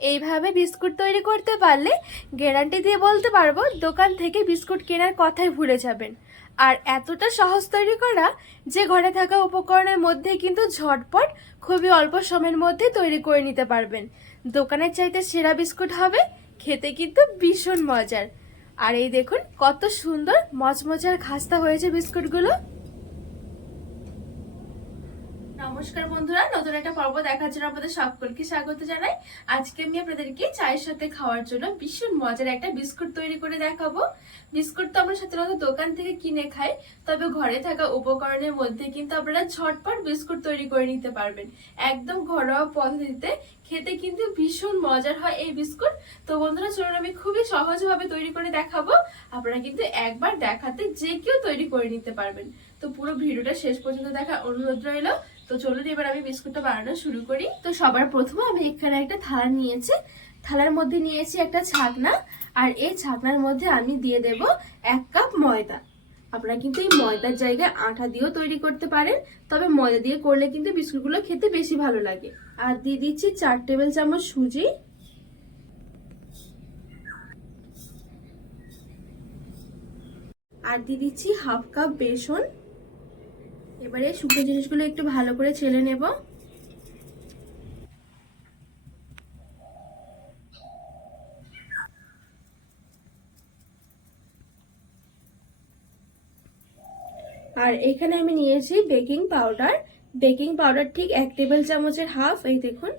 এইভাবে বিস্কুট তৈরি করতে পারলে গ্যারান্টি দিয়ে বলতে পারব দোকান থেকে বিস্কুট কেনার কথাই ভুলে যাবেন। আর এতটা সহজ তৈরি করা যে ঘরে থাকা উপকরণের মধ্যে কিন্তু ঝটপট খুবই অল্প সময়ের মধ্যে তৈরি করে নিতে পারবেন। দোকানের চাইতে সেরা বিস্কুট হবে খেতে কিন্তু ভীষণ মজার। আর এই দেখুন কত সুন্দর মচমচার খাস্তা হয়েছে বিস্কুটগুলো। নমস্কার বন্ধুরা, নতুন একটা পর্ব দেখার জন্য আপনাদের সকলকে স্বাগত জানাই। আজকে আমি আপনাদেরকে চায়ের সাথে খাওয়ার জন্য ভীষণ মজার একটা বিস্কুট তৈরি করে দেখাবো। বিস্কুট তো আমরা সাধারণত দোকান থেকে কিনে খাই, তবে ঘরে থাকা উপকরণের মধ্যে কিন্তু আপনারা ঝটপট বিস্কুট তৈরি করে নিতে পারবেন। একদম ঘরোয়া পদ্ধতিতে খেতে কিন্তু ভীষণ মজার হয় এই বিস্কুট। তো বন্ধুরা, চলুন আমি খুবই সহজভাবে তৈরি করে দেখাবো। আপনারা কিন্তু একবার দেখাতে যে কেউ তৈরি করে নিতে পারবেন। তো পুরো ভিডিওটা শেষ পর্যন্ত দেখার অনুরোধ রইল। তো চলুন, এবার আমি বিস্কুটটা বানানো শুরু করি। তো সবার প্রথমে আমি এখানে একটা থালা নিয়েছি। থালার মধ্যে নিয়েছি একটা ছাকনা, আর এই ছাকনার মধ্যে আমি দিয়ে দেব এক কাপ ময়দা। আপনারা কিন্তু এই ময়দার জায়গায় আটা দিয়েও তৈরি করতে পারেন, তবে ময়দা দিয়ে করলে কিন্তু বিস্কুটগুলো খেতে বেশি ভালো লাগে। আর দিয়ে দিচ্ছি চার টেবিল চামচ সুজি। আর দিয়ে দিচ্ছি হাফ কাপ বেসন। এবারে শুকনো জিনিসগুলো একটু ভালো করে ছেলে নেব। আর এখানে আমি নিয়েছি বেকিং পাউডার। বেকিং পাউডার ঠিক এক টেবিল চামচের হাফ, এই দেখুন।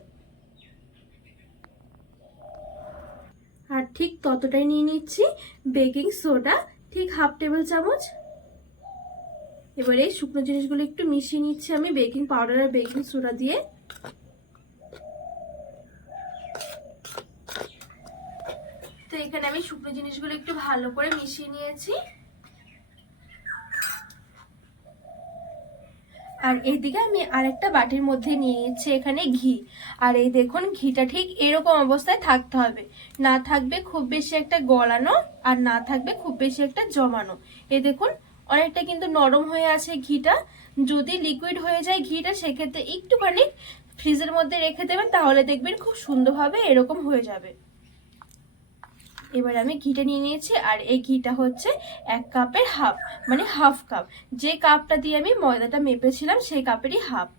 আর ঠিক ততটাই নিয়ে নিচ্ছি বেকিং সোডা, ঠিক হাফ টেবিল চামচ। এবারে এই শুকনো জিনিসগুলো একটু মিশিয়ে নিচ্ছি আমি, বেকিং পাউডার আর বেকিং সোডা দিয়ে। তো এখানে আমি শুকনো জিনিসগুলো একটু ভালো করে মিশিয়ে নিয়েছি। আর এইদিকে আমি আরেকটা বাটির মধ্যে নিয়ে এখানে ঘি। আর এই দেখুন, ঘিটা ঠিক এরকম অবস্থায় থাকতে হবে। না থাকবে খুব বেশি একটা গলানো আর না থাকবে খুব বেশি একটা জমানো। এই দেখুন অনেকটা কিন্তু নরম হয়ে আছে ঘিটা। যদি লিকুইড হয়ে যায় ঘিটা, সেক্ষেত্রে একটুখানি ফ্রিজের মধ্যে রেখে দেবেন, তাহলে দেখবেন খুব সুন্দরভাবে এরকম হয়ে যাবে। এবার আমি ঘিটা নিয়ে নিয়েছি, আর এই ঘিটা হচ্ছে এক কাপের হাফ মানে হাফ কাপ। যে কাপটা দিয়ে আমি ময়দাটা মেপেছিলাম, সেই কাপেরই হাফ।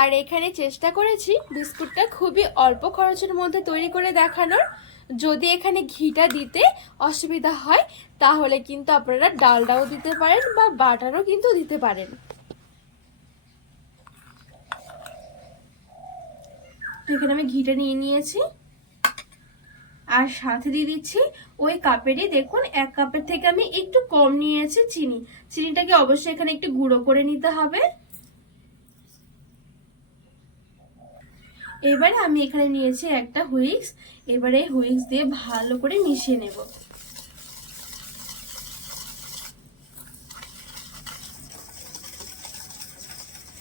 আর এখানে চেষ্টা করেছি বিস্কুটটা খুবই অল্প খরচের মধ্যে তৈরি করে দেখানোর। যদি এখানে ঘিটা দিতে অসুবিধা হয়, তাহলে কিন্তু আপনারা ডালডাও দিতে পারেন বা বাটারও কিন্তু দিতে পারেন। এখানে আমি ঘিটা নিয়ে নিয়েছি। আর সাথে দিয়ে দিচ্ছি ওই কাপেরই, দেখুন, এক কাপের থেকে আমি একটু কম নিয়েছি চিনি। চিনিটাকে অবশ্যই এখানে একটু গুঁড়ো করে নিতে হবে। এবারে আমি এখানে নিয়েছি একটা হুইক্স। এবারে হুইক্স দিয়ে ভালো করে মিশিয়ে নেব।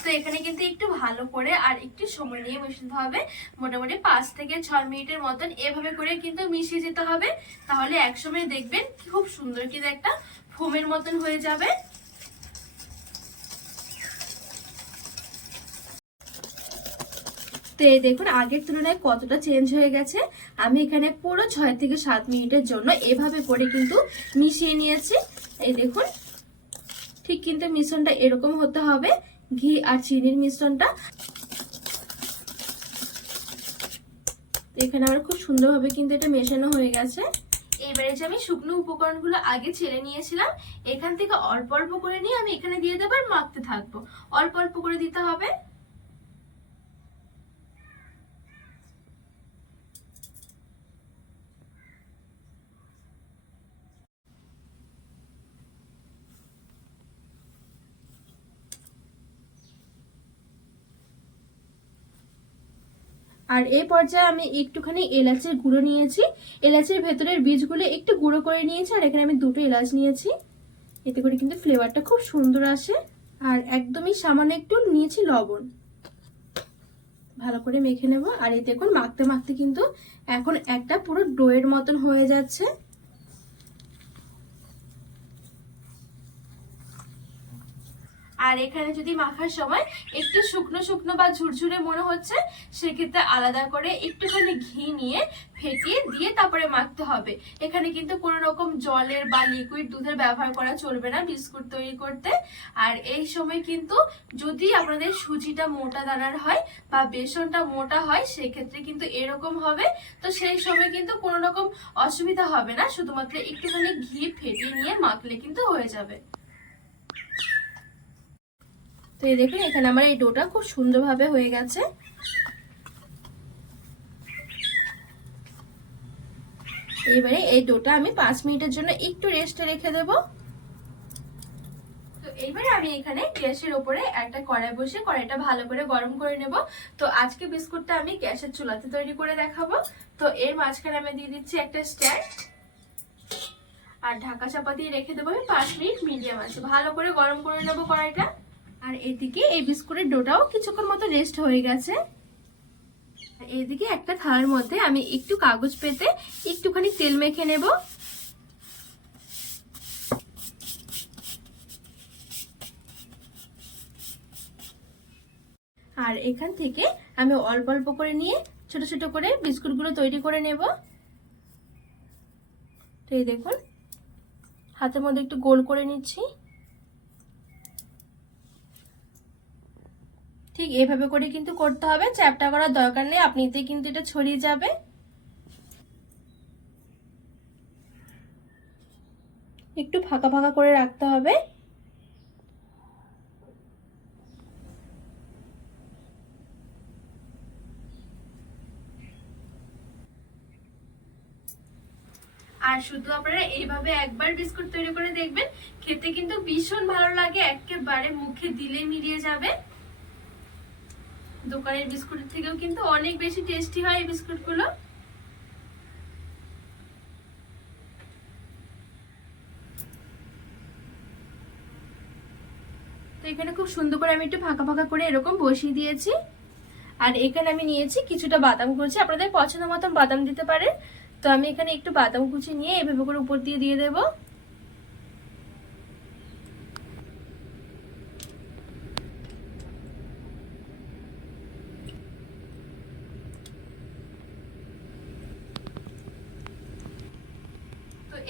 তো এখানে কিন্তু একটু ভালো করে আর একটু সময় নিয়ে মিশাতে হবে। মোটামুটি পাঁচ থেকে ছয় মিনিটের মতন এভাবে করে কিন্তু মিশিয়ে যেতে হবে। তাহলে একসময় দেখবেন খুব সুন্দর কিন্তু একটা ফোমের মতন হয়ে যাবে। তো এই দেখুন, আগের তুলনায় কতটা চেঞ্জ হয়ে গেছে। আমি এখানে পুরো ছয় থেকে সাত মিনিটের জন্য এভাবে করে কিন্তু মিশিয়ে নিয়েছি। এই দেখুন, ঠিক কিন্তু মিশ্রণটা এরকম হতে হবে, ঘি আর চিনির মিশ্রণটা। এখানে আমার খুব সুন্দরভাবে কিন্তু এটা মেশানো হয়ে গেছে। এবারে যে আমি শুকনো উপকরণগুলো আগে ছেড়ে নিয়েছিলাম, এখান থেকে অল্প অল্প করে নিয়ে আমি এখানে দিয়ে দেবো আর মাখতে থাকব। অল্প অল্প করে দিতে হবে। আর এই পর্যায়ে আমি একটুখানি এলাচের গুঁড়ো নিয়েছি। এলাচের ভেতরের বীজগুলো একটু গুঁড়ো করে নিয়েছি আর এখানে আমি দুটো এলাচ নিয়েছি। এতে করে কিন্তু ফ্লেভারটা খুব সুন্দর আসে আর একদমই সামান্য একটু নিয়েছি লবণ। ভালো করে মেখে নেব। আর এই দেখুন, মাখতে মাখতে কিন্তু এখন একটা পুরো ডোয়ের মতন হয়ে যাচ্ছে। আর এখানে যদি মাখার সময় একটু শুকনো শুকনো বা ঝুরঝুরে মনে হচ্ছে, সেক্ষেত্রে আলাদা করে একটুখানি ঘি নিয়ে ফেটিয়ে দিয়ে তারপরে মাখতে হবে। এখানে কিন্তু কোনো রকম জলের বা লিকুইড দুধের ব্যবহার করা চলবে না বিস্কুট তৈরি করতে। আর এই সময় কিন্তু যদি আপনাদের সুজিটা মোটা দানার হয় বা বেসনটা মোটা হয়, সেক্ষেত্রে কিন্তু এরকম হবে। তো সেই সময় কিন্তু কোনো রকম অসুবিধা হবে না, শুধুমাত্র একটুখানি ঘি ফেটিয়ে নিয়ে মাখলে কিন্তু হয়ে যাবে। তো এই দেখুন, এখানে আমার এই ডোটা খুব সুন্দরভাবে হয়ে গেছে। এবারে এই ডোটা আমি পাঁচ মিনিটের জন্য একটু রেস্টে রেখে দেব। তো এইবারে আমি এখানে গ্যাসের ওপরে একটা কড়াই বসে কড়াইটা ভালো করে গরম করে নেব। তো আজকে বিস্কুটটা আমি গ্যাসের চুলাতে তৈরি করে দেখাবো। তো এর মাঝখানে আমি দিয়ে দিচ্ছি একটা স্ট্যান্ড। আর ঢাকা চাপা দিয়ে রেখে দেবো আমি পাঁচ মিনিট মিডিয়াম আছে। ভালো করে গরম করে নেব কড়াইটা। আর এদিকে এই বিস্কুটের ডোটাও কিছুক্ষণ মতো রেস্ট হয়ে গেছে। এদিকে একটা থালার মধ্যে আমি একটু কাগজ পেতে একটুখানি তেল মেখে নেব। আর এখান থেকে আমি অল্প অল্প করে নিয়ে ছোট ছোট করে বিস্কুটগুলো তৈরি করে নেব। তো এই দেখুন, হাতের মধ্যে একটু গোল করে নিচ্ছি। ঠিক এভাবে করে কিন্তু করতে হবে, চ্যাপটা করার দরকার নেই আপনিতে কিন্তু এটা ছড়িয়ে যাবে। একটু ফাঁকা ফাঁকা করে রাখতে হবে। আর শুধু আপনারা এইভাবে একবার বিস্কুট তৈরি করে দেখবেন, খেতে কিন্তু ভীষণ ভালো লাগে, একেবারে মুখে দিলে মিলিয়ে যাবে। দোকানের বিস্কুটের থেকেও কিন্তু অনেক বেশি টেস্টি হয় এই বিস্কুটগুলো। তো এখানে খুব সুন্দর করে আমি একটু ফাঁকা ফাঁকা করে এরকম বসিয়ে দিয়েছি। আর এখানে আমি নিয়েছি কিছুটা বাদাম কুচি। আপনাদের পছন্দ মতন বাদাম দিতে পারেন। তো আমি এখানে একটু বাদাম কুচি নিয়ে এভাবে করে উপর দিয়ে দিয়ে দেবো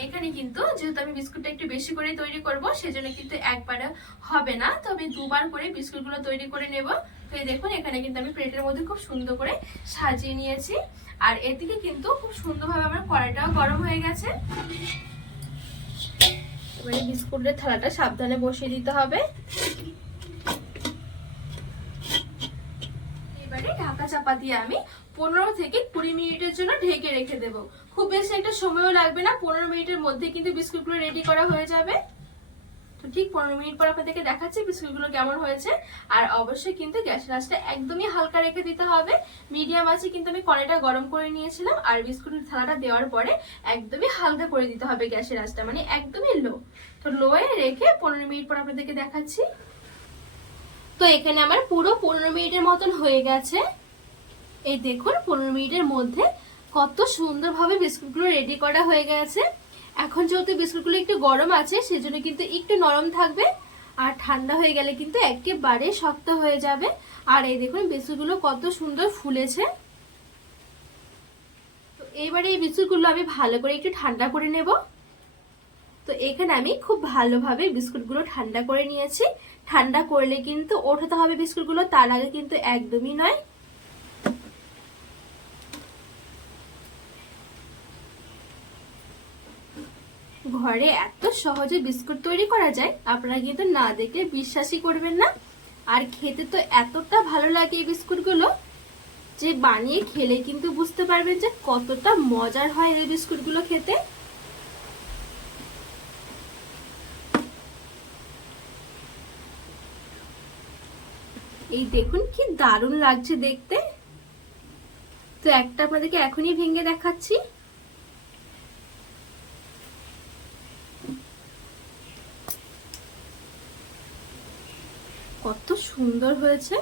এখানে কিন্তু যেহেতু আমি বিস্কুটটা একটু বেশি করে তৈরি করব, সেজন্য কিন্তু একবারে হবে না। তো আমি দুবার করে বিস্কুটগুলো তৈরি করে নেব। তো এই দেখুন, এখানে কিন্তু আমি প্লেটের মধ্যে খুব সুন্দর করে সাজিয়ে নিয়েছি। আর এদিকে কিন্তু খুব সুন্দরভাবে আমার কড়াইটাও গরম হয়ে গেছে। এবারে বিস্কুটের থালাটা সাবধানে বসিয়ে দিতে হবে এবারে ঢাকা চাপা দিয়ে আমি পনেরো থেকে কুড়ি মিনিটের জন্য ঢেকে রেখে দেব। খুব বেশি একটা সময়ও লাগবে না, পনেরো মিনিটের মধ্যে কিন্তু বিস্কুটগুলো রেডি করা হয়ে যাবে। তো ঠিক পনেরো মিনিট পর আপনাদেরকে দেখাচ্ছি বিস্কুটগুলো কেমন হয়েছে। আর অবশ্যই কিন্তু গ্যাসের আঁচটা একদমই হালকা রেখে দিতে হবে। মিডিয়াম আছে কিন্তু আমি কড়াইটা গরম করে নিয়েছিলাম, আর বিস্কুটের থালাটা দেওয়ার পরে একদমই হালকা করে দিতে হবে গ্যাসের আঁচটা মানে একদমই লো। তো লোয়ে রেখে পনেরো মিনিট পর আপনাদেরকে দেখাচ্ছি। তো এখানে আমার পুরো পনেরো মিনিটের মতন হয়ে গেছে। এই দেখুন, পনেরো মিনিটের মধ্যে কত সুন্দরভাবে বিস্কুটগুলো রেডি করা হয়ে গেছে। এখন যেহেতু বিস্কুটগুলো একটু গরম আছে, সেজন্য কিন্তু একটু নরম থাকবে আর ঠান্ডা হয়ে গেলে কিন্তু একেবারে শক্ত হয়ে যাবে। আর এই দেখুন, বিস্কুটগুলো কত সুন্দর ফুলেছে। তো এইবারে এই বিস্কুটগুলো আমি ভালো করে একটু ঠান্ডা করে নেব। তো এখানে আমি খুব ভালোভাবে বিস্কুটগুলো ঠান্ডা করে নিয়েছি। ঠান্ডা করলে কিন্তু ওঠাতে হবে বিস্কুটগুলো, তার আগে কিন্তু একদমই নয়। ঘরে এত সহজে বিস্কুট তৈরি করা যায়, আপনারা কিন্তু না দেখলে বিশ্বাসই করবেন না। আর খেতে তো এতটা ভালো লাগে এই বিস্কুটগুলো যে বানিয়ে খেলে কিন্তু বুঝতে পারবেন যে কতটা মজার হয় এই বিস্কুটগুলো খেতে। এই দেখুন কি দারুণ লাগছে দেখতে। তো একটা আপনাদেরকে এখনই ভেঙে দেখাচ্ছি। কত সুন্দর হয়েছে।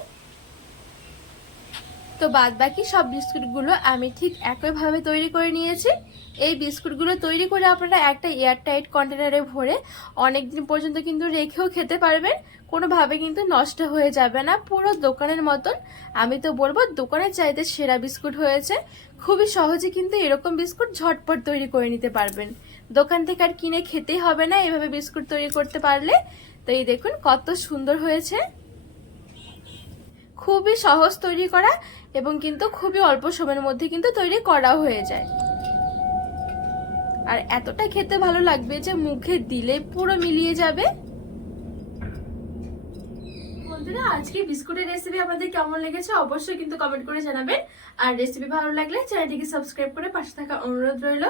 তো বাদ বাকি সব বিস্কুটগুলো আমি ঠিক একইভাবে তৈরি করে নিয়েছি। এই বিস্কুটগুলো তৈরি করে আপনারা একটা এয়ারটাইট কন্টেনারে ভরে অনেক দিন পর্যন্ত কিন্তু রেখেও খেতে পারবেন। কোনোভাবে কিন্তু নষ্ট হয়ে যাবে না। পুরো দোকানের মতন। আমি তো বলব দোকানের চাইতে সেরা বিস্কুট হয়েছে। খুবই সহজে কিন্তু এরকম বিস্কুট ঝটপট তৈরি করে নিতে পারবেন। দোকান থেকে আর কিনে খেতেই হবে না এভাবে বিস্কুট তৈরি করতে পারলে। তো এই দেখুন কত সুন্দর হয়েছে। খুবই সহজ তৈরি করা এবং কিন্তু খুবই অল্প সময়ের মধ্যে কিন্তু তৈরি করা হয়ে যায়। আর এতটা খেতে ভালো লাগবে যে মুখে দিলে পুরো মিলিয়ে যাবে। বন্ধুরা আজকে বিস্কুটের রেসিপি আপনাদের কেমন লেগেছে অবশ্যই কিন্তু কমেন্ট করে জানাবেন। আর রেসিপি ভালো লাগলে চ্যানেলটিকে সাবস্ক্রাইব করে পাশে থাকা অনুরোধ রইল।